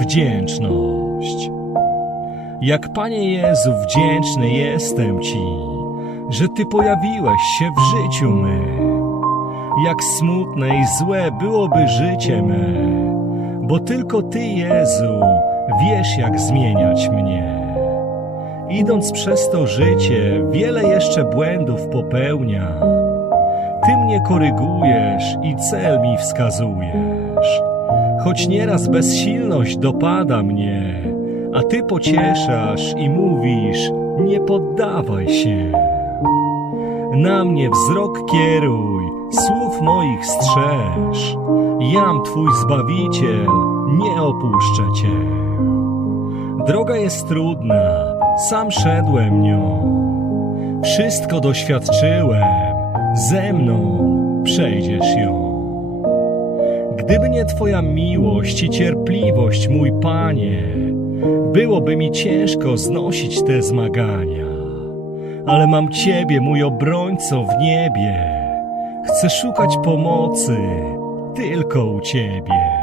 Wdzięczność. Jak Panie Jezu, wdzięczny jestem Ci, że Ty pojawiłeś się w życiu mym. Jak smutne i złe byłoby życie me, bo tylko Ty, Jezu, wiesz jak zmieniać mnie. Idąc przez to życie, wiele jeszcze błędów popełniam. Ty mnie korygujesz i cel mi wskazujesz. Choć nieraz bezsilność dopada mnie, a Ty pocieszasz i mówisz, nie poddawaj się. Na mnie wzrok kieruj, słów moich strzeż. Jam Twój Zbawiciel, nie opuszczę Cię. Droga jest trudna, sam szedłem nią. Wszystko doświadczyłem, ze mną przejdziesz ją. Gdyby nie Twoja miłość i cierpliwość, mój Panie, byłoby mi ciężko znosić te zmagania. Ale mam Ciebie, mój obrońco w niebie. Chcę szukać pomocy tylko u Ciebie.